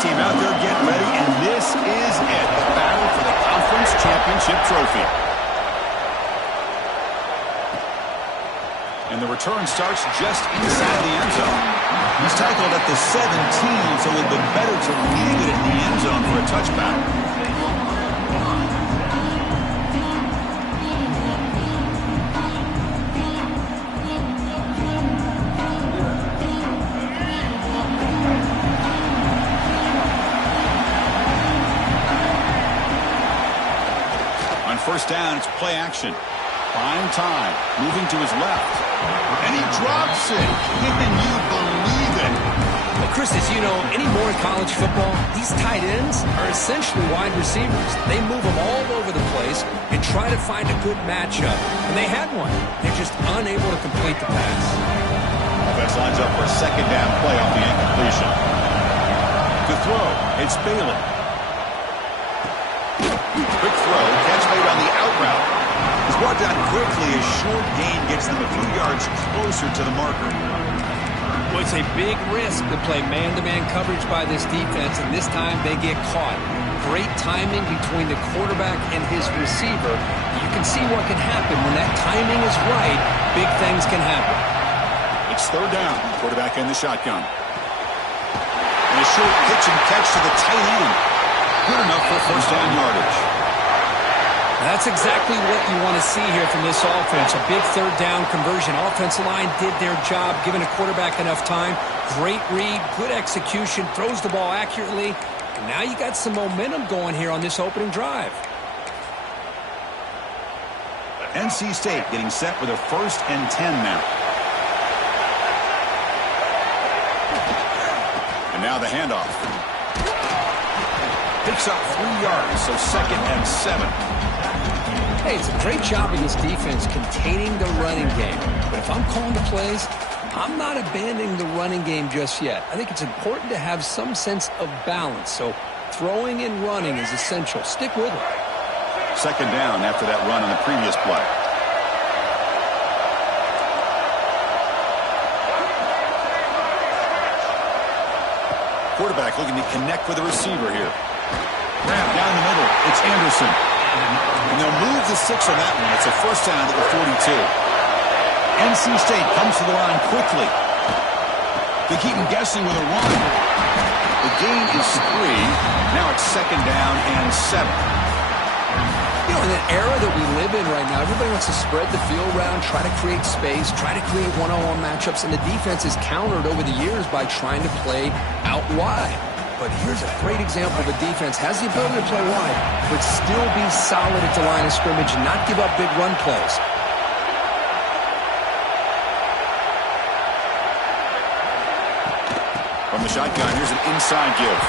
team out there getting ready, and this is it, the battle for the conference championship trophy. And the return starts just inside the end zone. He's tackled at the 17, so a little bit better to leave it in the end zone for a touchback. First down, it's play action. Prime time, moving to his left. And he drops it. Can you believe it? Well, Chris, as you know, anymore in college football, these tight ends are essentially wide receivers. They move them all over the place and try to find a good matchup. And they had one. They're just unable to complete the pass. Offense lines up for a second down play off the incompletion. To throw, it's Bailey. Quick throw, catch made on the out route. He's brought down quickly. A short gain gets them a few yards closer to the marker. Well, it's a big risk to play man-to-man coverage by this defense, and this time they get caught. Great timing between the quarterback and his receiver. You can see what can happen when that timing is right. Big things can happen. It's third down. Quarterback in the shotgun. And a short pitch and catch to the tight end. Good enough for first down yardage. That's exactly what you want to see here from this offense. A big third down conversion. Offensive line did their job, giving a quarterback enough time. Great read, good execution, throws the ball accurately. And now you got some momentum going here on this opening drive. NC State getting set with a 1st and 10 now. And now the handoff. Picks up 3 yards, so 2nd and 7. Hey, it's a great job of this defense containing the running game. But if I'm calling the plays, I'm not abandoning the running game just yet. I think it's important to have some sense of balance. So throwing and running is essential. Stick with it. 2nd down after that run on the previous play. Quarterback looking to connect with the receiver here. Grab down the middle. It's Anderson. And they'll move the 6 on that one. It's a first down at the 42. NC State comes to the line quickly. They keep him guessing with a run. The gain is 3. Now it's 2nd down and 7. You know, in the era that we live in right now, everybody wants to spread the field around, try to create space, try to create one-on-one matchups, and the defense is countered over the years by trying to play out wide. But here's a great example of a defense has the ability to play wide, but still be solid at the line of scrimmage and not give up big run plays. From the shotgun, here's an inside give.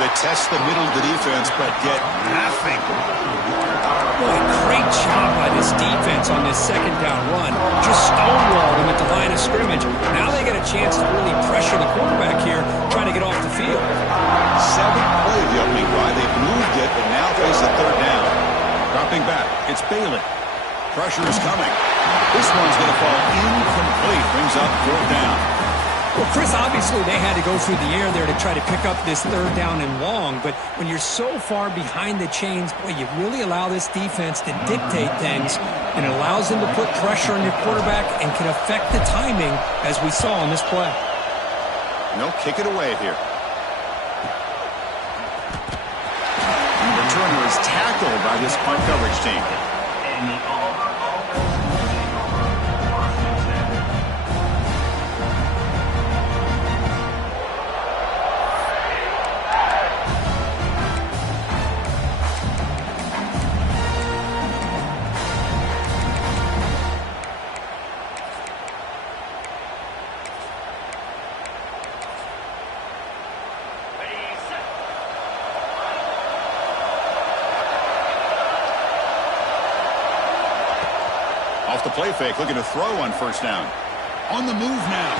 They test the middle of the defense, but get nothing. Boy, great job by this defense on this 2nd down run. Just stonewalled them at the line of scrimmage. Now they get a chance to really pressure the quarterback here, trying to get off the field. 7th play of the opening drive. They've moved it, but now face a 3rd down. Dropping back, it's Bailey. Pressure is coming. This one's going to fall incomplete. Brings up 4th down. Well, Chris, obviously they had to go through the air there to try to pick up this 3rd down and long, but when you're so far behind the chains, boy, you really allow this defense to dictate things, and it allows them to put pressure on your quarterback and can affect the timing, as we saw on this play. And they'll kick it away here. The returner is tackled by this punt coverage team. Off the play fake, looking to throw on 1st down. On the move now.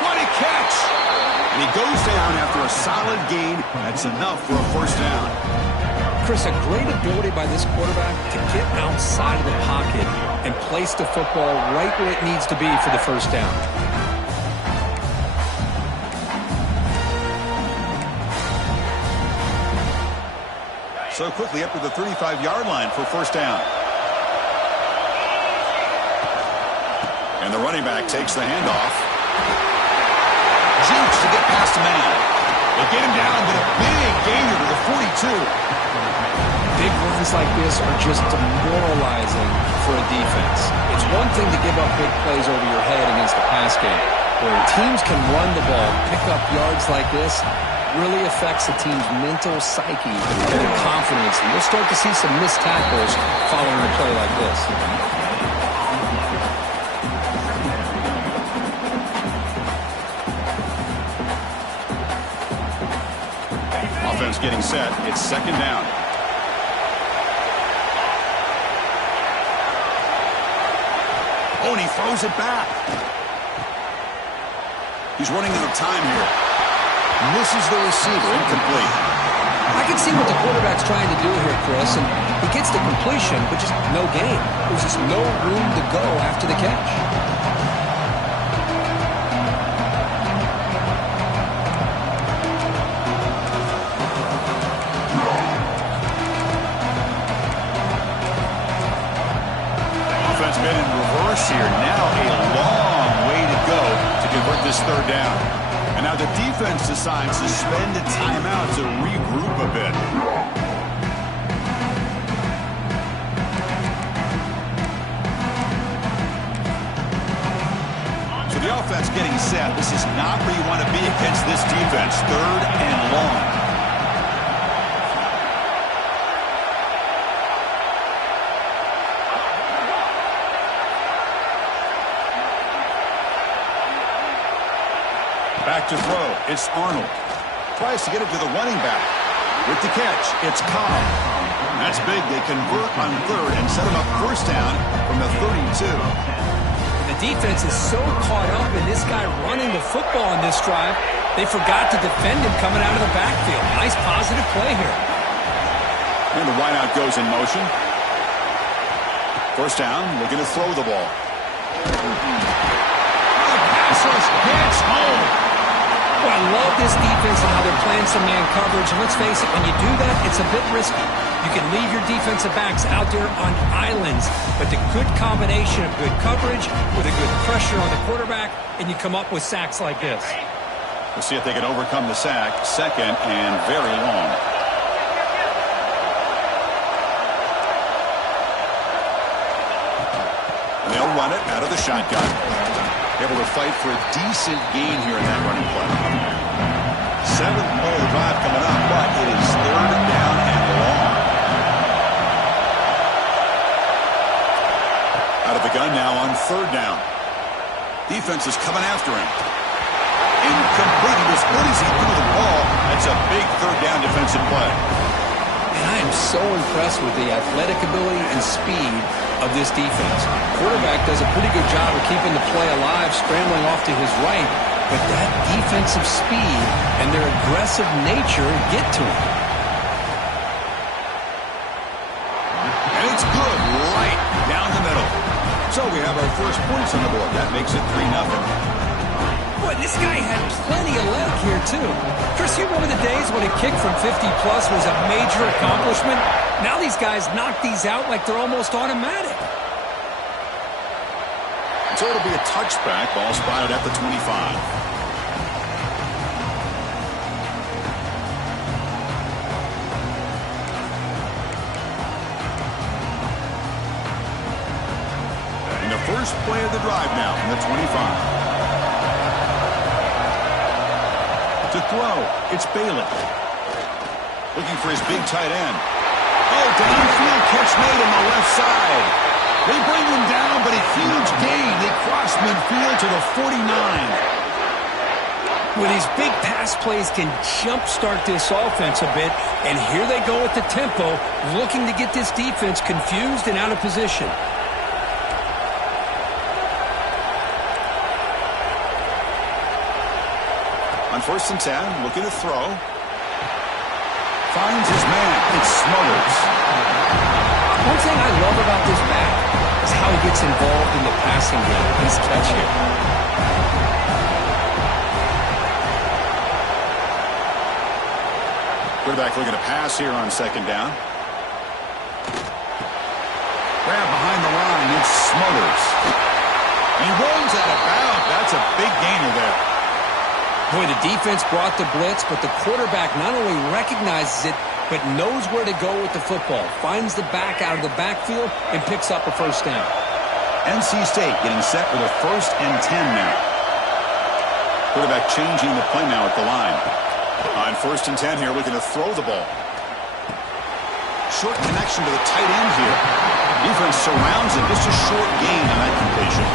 What a catch! And he goes down after a solid gain. That's enough for a 1st down. Chris, a great ability by this quarterback to get outside of the pocket and place the football right where it needs to be for the 1st down. So quickly up to the 35-yard line for first down. And the running back takes the handoff. Jukes to get past a man. They get him down, but a big gainer to the 42. Big runs like this are just demoralizing for a defense. It's one thing to give up big plays over your head against the pass game. When teams can run the ball, pick up yards like this, really affects the team's mental psyche and their confidence. And you'll start to see some missed tackles following a play like this. Offense getting set. It's second down. Oh, and he throws it back. He's running out of time here. Misses the receiver, incomplete. I can see what the quarterback's trying to do here, Chris, and he gets the completion, but just no gain. There's just no room to go after the catch. Offense been in reverse here. Now a long way to go to convert this third down. And now the defense decides to spend a timeout to regroup a bit. So the offense getting set. This is not where you want to be against this defense. Third and long. Back to throw. It's Arnold. Tries to get it to the running back. With the catch, it's Cobb. That's big. They convert on third and set him up first down from the 32. The defense is so caught up in this guy running the football on this drive, they forgot to defend him coming out of the backfield. Nice positive play here. And the wideout goes in motion. First down, looking to throw the ball. Pass rush gets home. Well, I love this defense and how they're playing some man coverage. And let's face it, when you do that, it's a bit risky. You can leave your defensive backs out there on islands, but the good combination of good coverage with a good pressure on the quarterback, and you come up with sacks like this. We'll see if they can overcome the sack. Second and very long. And they'll run it out of the shotgun. Able to fight for a decent gain here in that running play. Seventh play of the drive coming up, but it is third down and long. Out of the gun now on third down. Defense is coming after him. Incomplete. He was good as he threw the ball. That's a big third down defensive play. And I am so impressed with the athletic ability and speed of this defense. Quarterback does a pretty good job of keeping the play alive, scrambling off to his right, but that defensive speed and their aggressive nature get to him. And it's good right down the middle. So we have our first points on the board. That makes it 3-0. Boy, this guy had plenty of leg here, too. Chris, you remember the days when a kick from 50-plus was a major accomplishment? Now these guys knock these out like they're almost automatic. So it'll be a touchback. Ball spotted at the 25. And the first play of the drive now from the 25. To throw, it's Bailey. Looking for his big tight end. Oh, downfield catch made on the left side. They bring him down, but a huge gain. They cross midfield to the 49. Well, these big pass plays can jumpstart this offense a bit, and here they go with the tempo, looking to get this defense confused and out of position. On 1st and 10, looking to throw. Finds his man. It's Smothers. One thing I love about this back is how he gets involved in the passing game. His catch here. Going Quarterback looking to pass here on second down. Grab behind the line. It smothers. He rolls out of bounds. That's a big gainer there. Boy, the defense brought the blitz, but the quarterback not only recognizes it, but knows where to go with the football. Finds the back out of the backfield and picks up a first down. NC State getting set for the 1st and 10 now. Quarterback changing the play now at the line. On 1st and 10 here, looking to throw the ball. Short connection to the tight end here. Defense surrounds it. Just a short gain on that completion.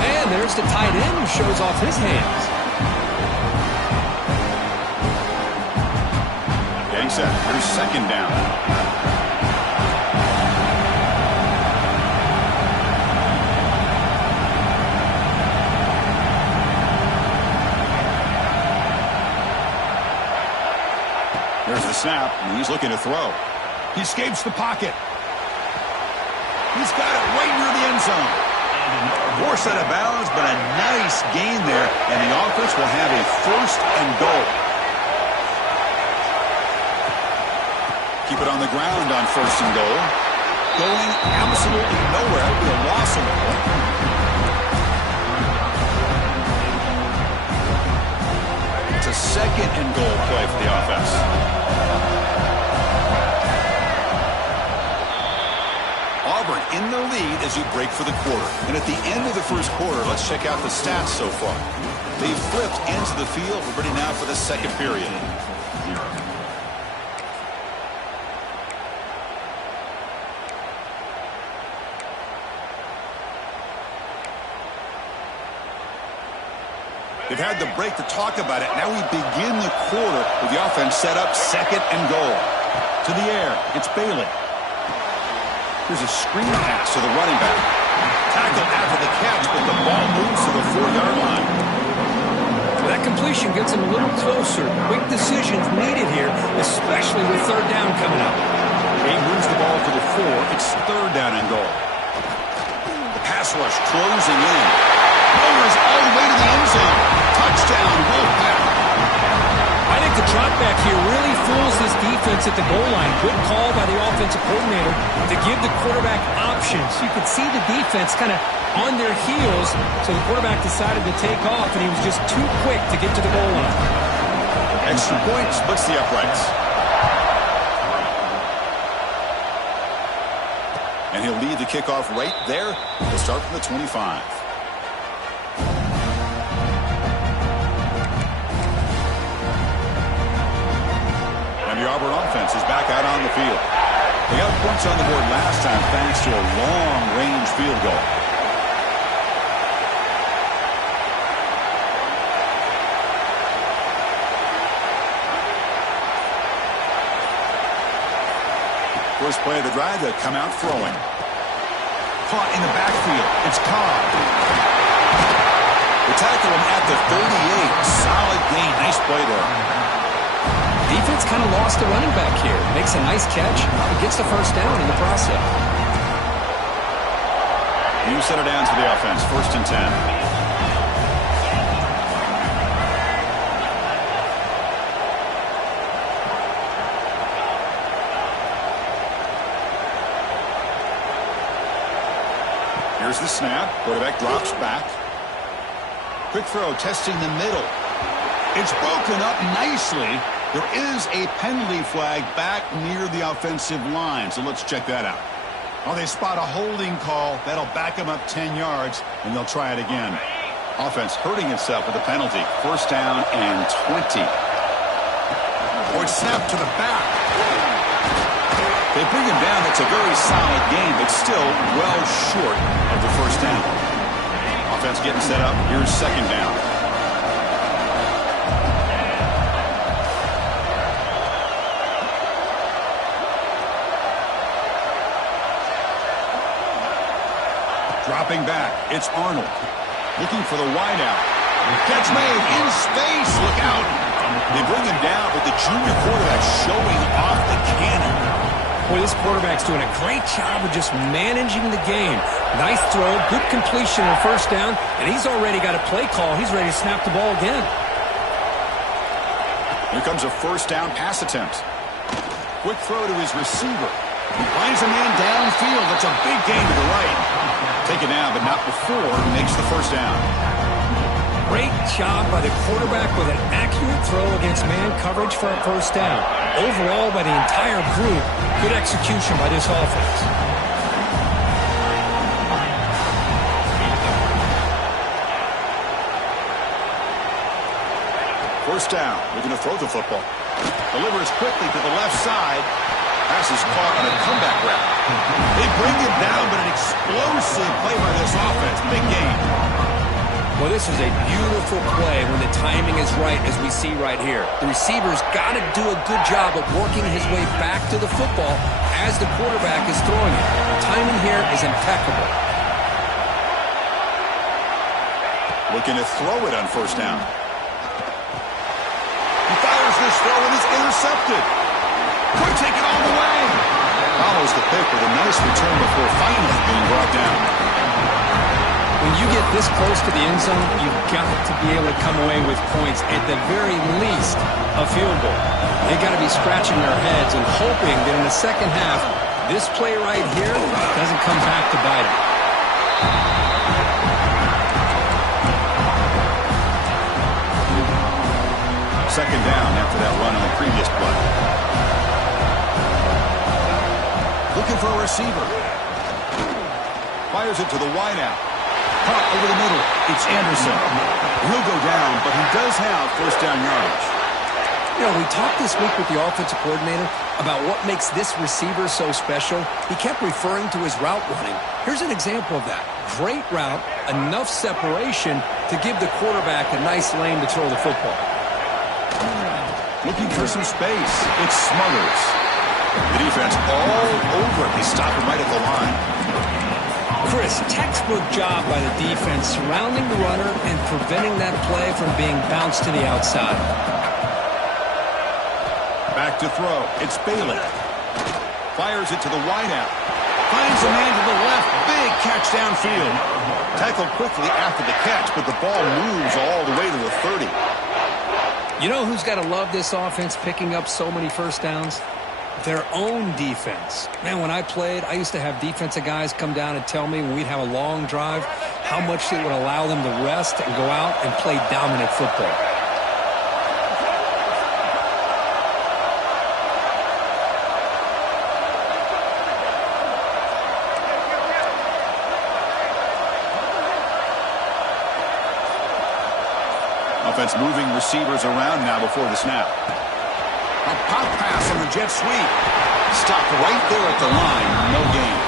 And there's the tight end who shows off his hands. Getting set. Here's second down. There's the snap, and he's looking to throw. He escapes the pocket. He's got it right near the end zone. Forced out of bounds, but a nice gain there, and the offense will have a 1st and goal. Keep it on the ground on 1st and goal. Going absolutely nowhere. That would be a loss of the ball. It's a 2nd and goal play for the offense. Auburn in the lead as you break for the quarter. And at the end of the 1st quarter, let's check out the stats so far. They've flipped into the field. We're ready now for the 2nd period. They've had the break to talk about it. Now we begin the quarter with the offense set up 2nd and goal. To the air, it's Bailey. Here's a screen pass to the running back. Tackled after the catch, but the ball moves to the 4-yard line. That completion gets him a little closer. Quick decisions needed here, especially with 3rd down coming up. He moves the ball to the 4. It's 3rd down and goal. The pass rush closing in. Bowers all the way to the end zone. Touchdown, Wolfpack. I think the drop back here really fools this defense at the goal line. Good call by the offensive coordinator to give the quarterback options. You could see the defense kind of on their heels, so the quarterback decided to take off, and he was just too quick to get to the goal line. Extra point splits the uprights. And he'll lead the kickoff right there. He'll start from the 25. And the Auburn offense is back out on the field. They got points on the board last time thanks to a long-range field goal. First play of the drive, they'll come out throwing. Caught in the backfield. It's Cobb. They tackle him at the 38. Solid gain. Nice play there. Defense kind of lost the running back here. Makes a nice catch and gets the 1st down in the process. New set of downs for the offense. 1st and 10. Here's the snap. Quarterback drops back. Quick throw, testing the middle. It's broken up nicely. There is a penalty flag back near the offensive line, so let's check that out. Oh, they spot a holding call. That'll back them up 10 yards, and they'll try it again. Offense hurting itself with a penalty. 1st down and 20. Or snap to the back. They bring him down. That's a very solid game, but still well short of the 1st down. Offense getting set up. Here's 2nd down. Dropping back, it's Arnold. Looking for the wideout. Catch made in space. Look out. They bring him down, but the junior quarterback showing off the cannon. Boy, this quarterback's doing a great job of just managing the game. Nice throw, good completion on 1st down, and he's already got a play call. He's ready to snap the ball again. Here comes a first down pass attempt. Quick throw to his receiver. He finds a man downfield. That's a big gain to the right. Taken down, but not before makes the first down. Great job by the quarterback with an accurate throw against man coverage for a first down. Overall, by the entire group, good execution by this offense. First down, looking to throw the football. Delivers quickly to the left side. Pass is caught on a comeback route. They bring him down, but an explosive play by this offense. Big game. Well, this is a beautiful play when the timing is right, as we see right here. The receiver's got to do a good job of working his way back to the football as the quarterback is throwing it. Timing here is impeccable. Looking to throw it on first down. He fires this throw and is intercepted. Could take it all the way. Follows the pick with a nice return before finally being brought down. When you get this close to the end zone, you've got to be able to come away with points, at the very least, a field goal. They've got to be scratching their heads and hoping that in the second half, this play right here doesn't come back to bite them. Second down after that run on the previous play. Looking for a receiver. Fires it to the wideout. Caught over the middle. It's Anderson. He'll go down, but he does have first down yardage. You know, we talked this week with the offensive coordinator about what makes this receiver so special. He kept referring to his route running. Here's an example of that. Great route, enough separation to give the quarterback a nice lane to throw the football. Looking for some space. It's Smothers. The defense all over it. They stop him right at the line. Chris, textbook job by the defense surrounding the runner and preventing that play from being bounced to the outside. Back to throw. It's Bailey. Fires it to the wideout. Finds a man to the left. Big catch downfield. Tackled quickly after the catch, but the ball moves all the way to the 30. You know who's got to love this offense picking up so many first downs? Their own defense. Man, when I played, I used to have defensive guys come down and tell me when we'd have a long drive how much it would allow them to rest and go out and play dominant football. Offense moving receivers around now before the snap. A pop pass on the jet sweep. Stopped right there at the line. No gain.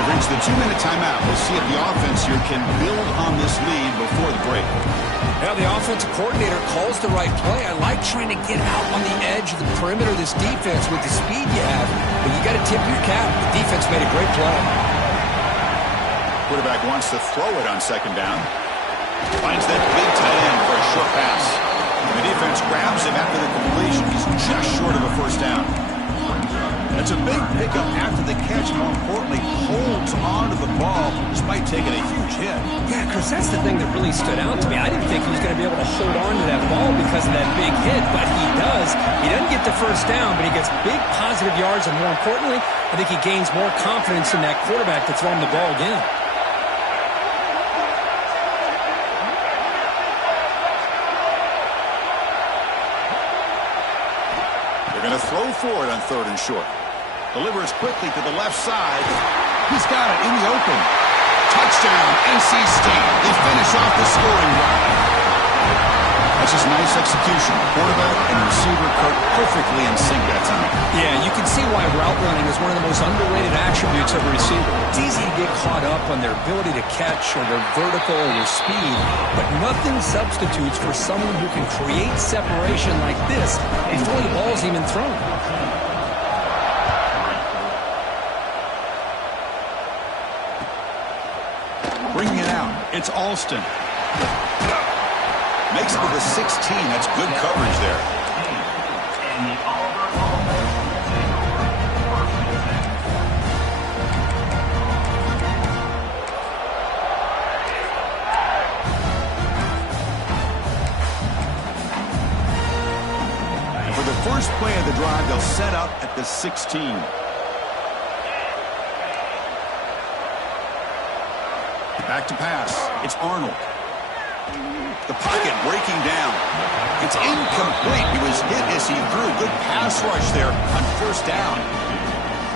We've reached the 2-minute timeout. We'll see if the offense here can build on this lead before the break. Yeah, the offensive coordinator calls the right play. I like trying to get out on the edge of the perimeter of this defense with the speed you have. But you got to tip your cap. The defense made a great play. Quarterback wants to throw it on second down. Finds that big tight end for a short pass. The defense grabs him after the completion. He's just short of a first down. That's a big pickup after the catch. More importantly, holds on to the ball despite taking a huge hit. Yeah, Chris, that's the thing that really stood out to me. I didn't think he was going to be able to hold on to that ball because of that big hit, but he does. He doesn't get the first down, but he gets big positive yards, and more importantly, I think he gains more confidence in that quarterback to throw him the ball again. They're going to throw for it on third and short. Delivers quickly to the left side. He's got it in the open. Touchdown, NC State. They finish off the scoring drive. That's just nice execution. Quarterback and receiver cut perfectly in sync that time. Yeah, you can see why route running is one of the most underrated attributes of a receiver. It's easy to get caught up on their ability to catch or their vertical or their speed, but nothing substitutes for someone who can create separation like this before the ball's even thrown. Bringing it out. It's Alston. Makes it to the 16. That's good coverage there. First play of the drive, they'll set up at the 16. Back to pass. It's Arnold. The pocket breaking down. It's incomplete. He was hit as he threw. Good pass rush there on first down.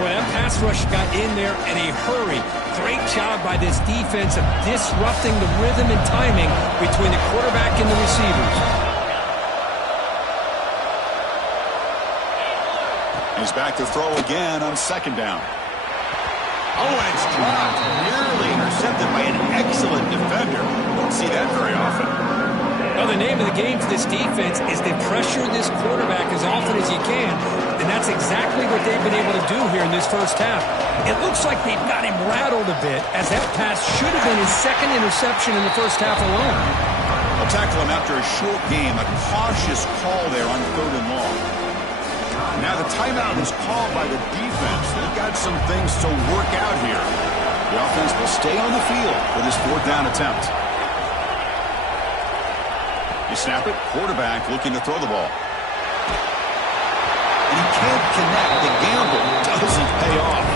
Boy, that pass rush got in there in a hurry. Great job by this defense of disrupting the rhythm and timing between the quarterback and the receivers. He's back to throw again on second down. Oh, and it's dropped. Nearly intercepted by an excellent defender. Don't see that very often. Well, the name of the game for this defense is to pressure this quarterback as often as you can, and that's exactly what they've been able to do here in this first half. It looks like they've got him rattled a bit, as that pass should have been his second interception in the first half alone. I'll tackle him after a short game. A cautious call there on 3rd and long. Now the timeout is called by the defense. They've got some things to work out here. The offense will stay on the field for this 4th down attempt. You snap it, quarterback looking to throw the ball. And he can't connect. The gamble doesn't pay off.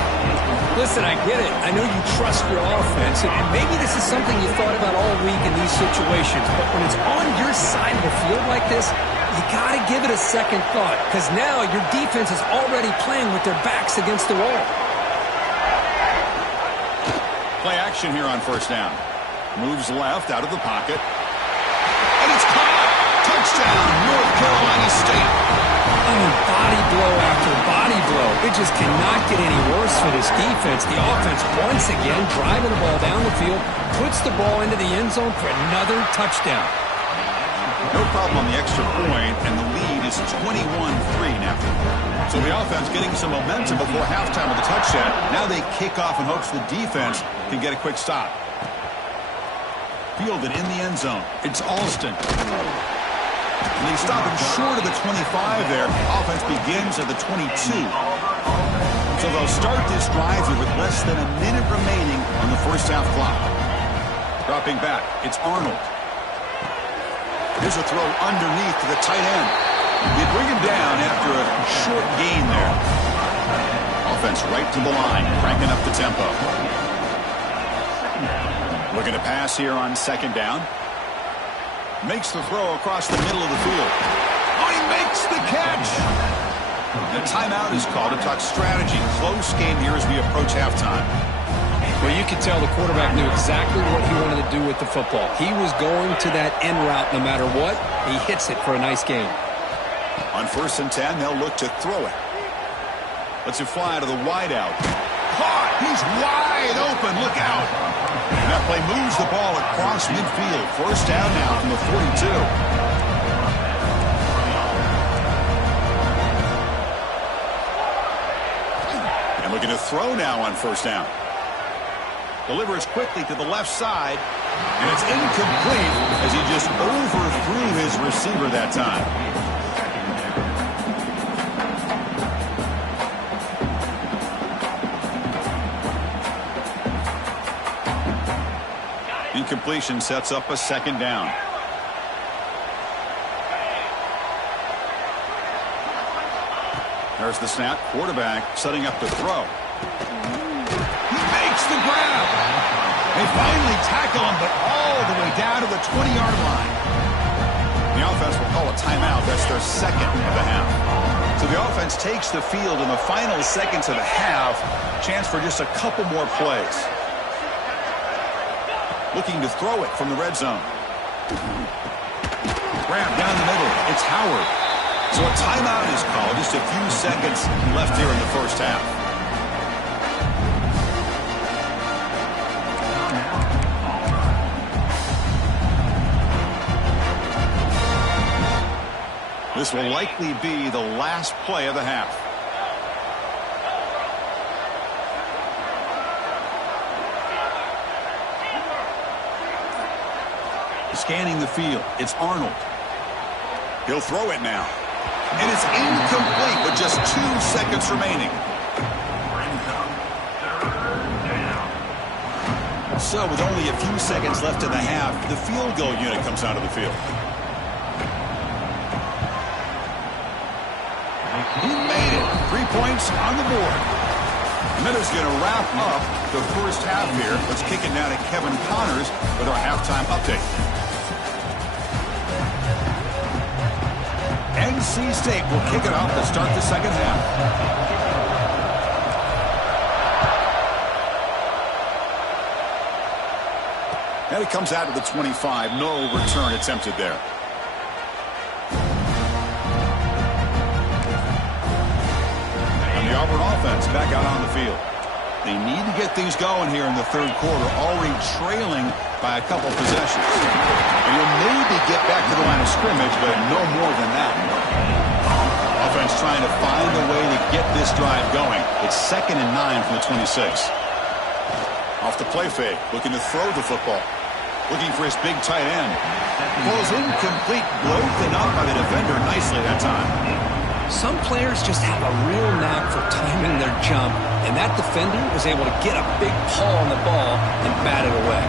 Listen, I get it. I know you trust your offense, and maybe this is something you thought about all week in these situations, but when it's on your side of the field like this, you got to give it a second thought, because now your defense is already playing with their backs against the wall. Play action here on first down. Moves left out of the pocket. And it's caught! Touchdown, North Carolina State. I mean, body blow after body blow. It just cannot get any worse for this defense. The offense, once again, driving the ball down the field, puts the ball into the end zone for another touchdown. No problem on the extra point, and the lead is 21-3 now. So the offense getting some momentum before halftime with the touchdown. Now they kick off in hopes the defense can get a quick stop. Fielded in the end zone. It's Alston. And they stop him short of the 25 there. Offense begins at the 22. So they'll start this drive here with less than a minute remaining on the first half clock. Dropping back, it's Arnold. Here's a throw underneath to the tight end. They bring him down after a short gain there. Offense right to the line, cranking up the tempo. Looking to pass here on second down. Makes the throw across the middle of the field. Oh, he makes the catch! The timeout is called to talk strategy. Close game here as we approach halftime. Well, you could tell the quarterback knew exactly what he wanted to do with the football. He was going to that end route no matter what. He hits it for a nice gain. On 1st and 10, they'll look to throw it. Lets it fly to the wideout. Caught! He's wide open. Look out! And that play moves the ball across midfield. First down now from the 42. And looking to throw now on first down. Delivers quickly to the left side. And it's incomplete as he just overthrew his receiver that time. Incompletion sets up a second down. There's the snap. Quarterback setting up to throw. He makes the grab. They finally tackle him, but all the way down to the 20-yard line. The offense will call a timeout. That's their second of the half. So the offense takes the field in the final seconds of the half. Chance for just a couple more plays. Looking to throw it from the red zone. Grab down the middle. It's Howard. So a timeout is called. Just a few seconds left here in the first half. This will likely be the last play of the half. Scanning the field, it's Arnold. He'll throw it now. And it's incomplete with just 2 seconds remaining. So with only a few seconds left in the half, the field goal unit comes out of the field. He made it. 3 points on the board. Minutes going to wrap up the first half here. Let's kick it now to Kevin Connors with our halftime update. NC State will kick it off to start the second half. And it comes out to the 25. No return attempted there. And the Auburn offense back out on the field. They need to get things going here in the third quarter, already trailing by a couple possessions. And you'll maybe get back to the line of scrimmage, but no more than that. Offense trying to find a way to get this drive going. It's 2nd and 9 from the 26. Off the play fake, looking to throw the football. Looking for his big tight end. Ball's incomplete, broken up by the defender nicely that time. Some players just have a real knack for timing their jump, and that defender was able to get a big paw on the ball and bat it away.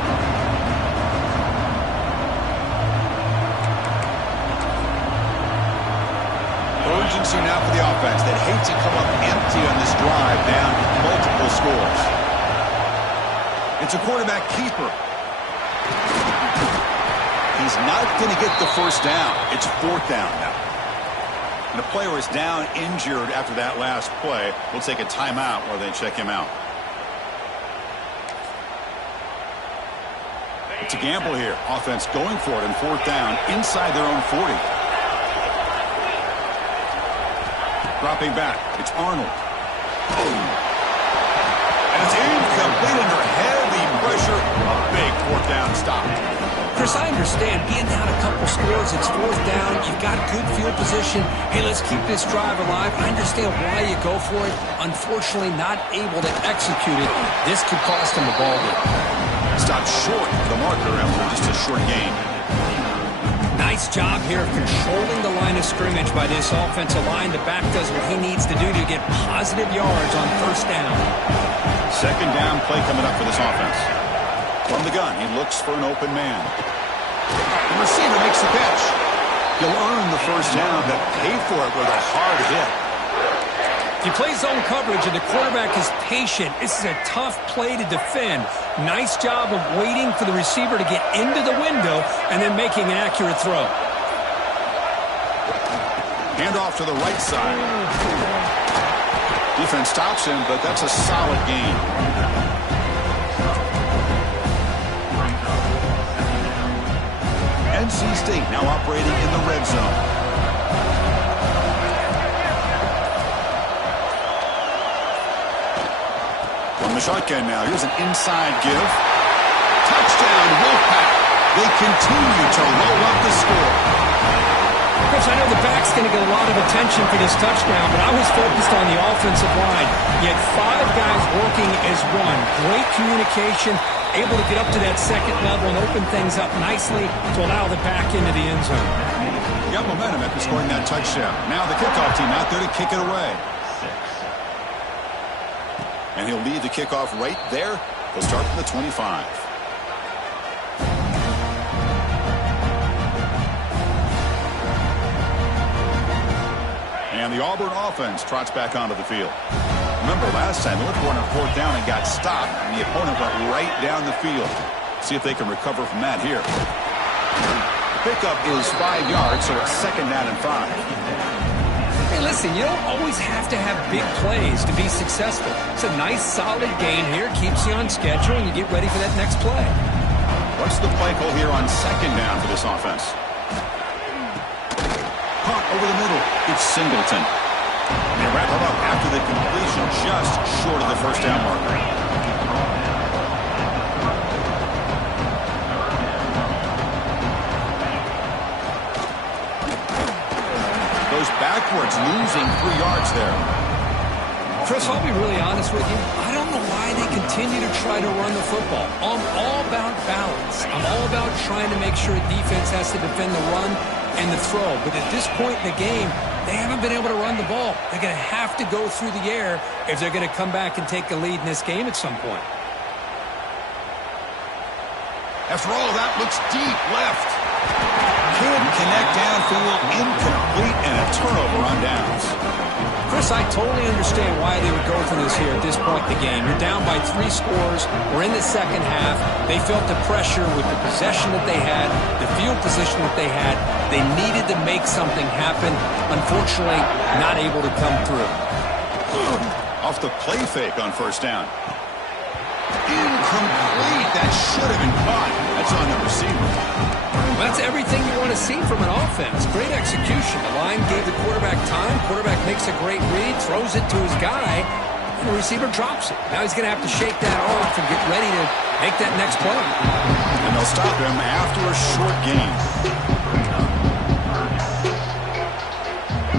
Urgency now for the offense that hates to come up empty on this drive, down multiple scores. It's a quarterback keeper. He's not going to get the first down. It's 4th down now. And the player is down injured after that last play. We'll take a timeout while they check him out. It's a gamble here. Offense going for it in 4th down inside their own 40. Dropping back. It's Arnold. And it's incomplete under heavy pressure. A big 4th down stop. Chris, I understand being down a couple scores, it's 4th down, you've got good field position. Hey, let's keep this drive alive. I understand why you go for it. Unfortunately, not able to execute it. This could cost him a ball game. Stopped short of the marker after just a short gain. Nice job here of controlling the line of scrimmage by this offensive line. The back does what he needs to do to get positive yards on 1st down. 2nd down play coming up for this offense. From the gun, he looks for an open man. The receiver makes the catch. He'll earn the 1st down, but pay for it with a hard hit. He plays zone coverage, and the quarterback is patient. This is a tough play to defend. Nice job of waiting for the receiver to get into the window and then making an accurate throw. Handoff to the right side. Defense stops him, but that's a solid gain. NC State now operating in the red zone. From the shotgun now, here's an inside give. Touchdown, Wolfpack. They continue to roll up the score. Chris, I know the back's going to get a lot of attention for this touchdown, but I was focused on the offensive line. You had 5 guys working as one. Great communication, able to get up to that 2nd level and open things up nicely to allow the back into the end zone. Got momentum after scoring that touchdown. Now the kickoff team out there to kick it away. And he'll lead the kickoff right there. He'll start from the 25. And the Auburn offense trots back onto the field. Remember last time, they were going on 4th down and got stopped, and the opponent went right down the field. See if they can recover from that here. The pickup is 5 yards, so it's 2nd down and 5. Hey, listen, you don't always have to have big plays to be successful. It's a nice, solid gain here. Keeps you on schedule, and you get ready for that next play. What's the play call here on 2nd down for this offense? Caught over the middle. It's Singleton. And they wrap it up after the completion, just short of the 1st down marker. Goes backwards, losing 3 yards there. Chris, I'll be really honest with you. I don't know why they continue to try to run the football. I'm all about balance. I'm all about trying to make sure defense has to defend the run and the throw. But at this point in the game, they haven't been able to run the ball. They're going to have to go through the air if they're going to come back and take the lead in this game at some point. After all, that looks deep left. Can't connect downfield, incomplete, and a turnover on downs. Chris, I totally understand why they would go for this here at this point in the game. You're down by 3 scores. We're in the second half. They felt the pressure with the possession that they had, the field position that they had. They needed to make something happen. Unfortunately, not able to come through. Off the play fake on first down. Incomplete. That should have been caught. That's on the receiver. Well, that's everything you want to see from an offense. Great execution. The line gave the quarterback time. Quarterback makes a great read, throws it to his guy, and the receiver drops it. Now he's going to have to shake that off and get ready to make that next play. And they'll stop him after a short gain.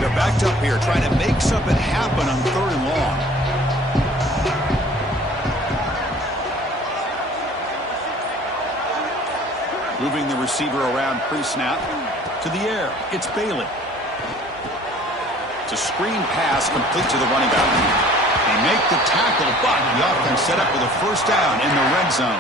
They're backed up here trying to make something happen on 3rd and long. Moving the receiver around pre-snap to the air. It's Bailey. It's a screen pass complete to the running back. They make the tackle, but the offense set up with a first down in the red zone.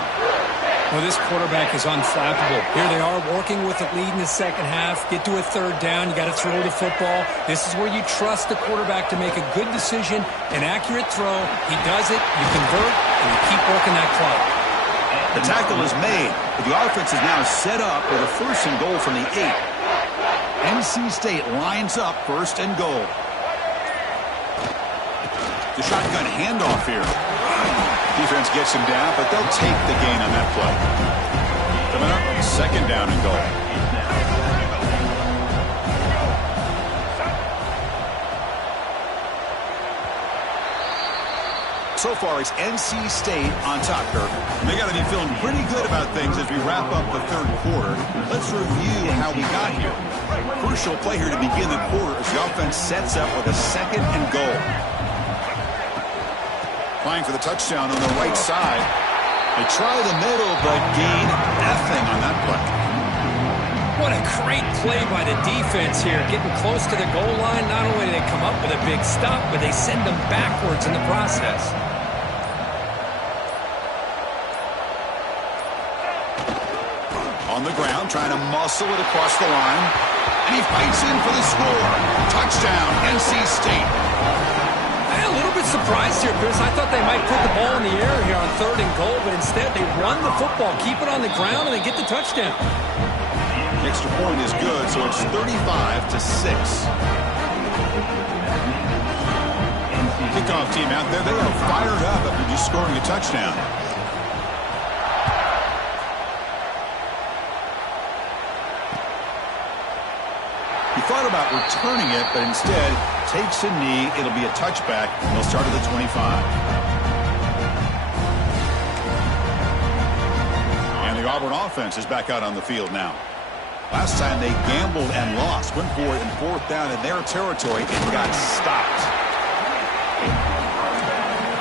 Well, this quarterback is unflappable. Here they are working with the lead in the second half. Get to a 3rd down. You got to throw the football. This is where you trust the quarterback to make a good decision, an accurate throw. He does it, you convert, and you keep working that clock. The tackle is made, but the offense is now set up with a 1st and goal from the 8. NC State lines up 1st and goal. The shotgun handoff here. Defense gets him down, but they'll take the gain on that play. Coming up, 2nd down and goal. So far, it's NC State on top, Kirk. They got to be feeling pretty good about things as we wrap up the 3rd quarter. Let's review how we got here. Crucial play here to begin the quarter as the offense sets up with a 2nd and goal. Applying for the touchdown on the right side. They try the middle, but gain nothing on that play. What a great play by the defense here. Getting close to the goal line, not only do they come up with a big stop, but they send them backwards in the process. On the ground, trying to muscle it across the line. And he fights in for the score. Touchdown, NC State. A little bit surprised here, Chris. I thought they might put the ball in the air here on 3rd and goal, but instead they run the football, keep it on the ground, and they get the touchdown. Extra point is good, so it's 35-6. Kickoff team out there, they are fired up after just scoring a touchdown. He thought about returning it, but instead takes a knee. It'll be a touchback, and they'll start at the 25. And the Auburn offense is back out on the field now. Last time they gambled and lost. Went for it in 4th down in their territory and got stopped.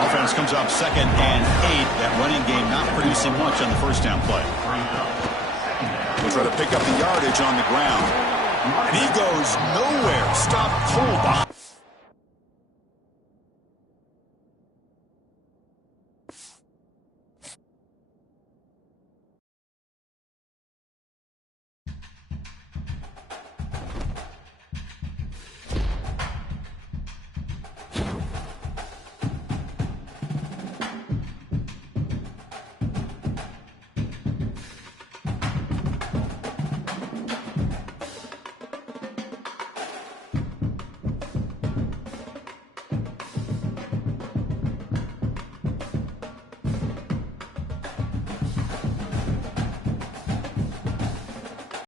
Offense comes up 2nd and 8. That running game not producing much on the 1st down play. We'll try to pick up the yardage on the ground. And he goes nowhere. Stopped cold behind.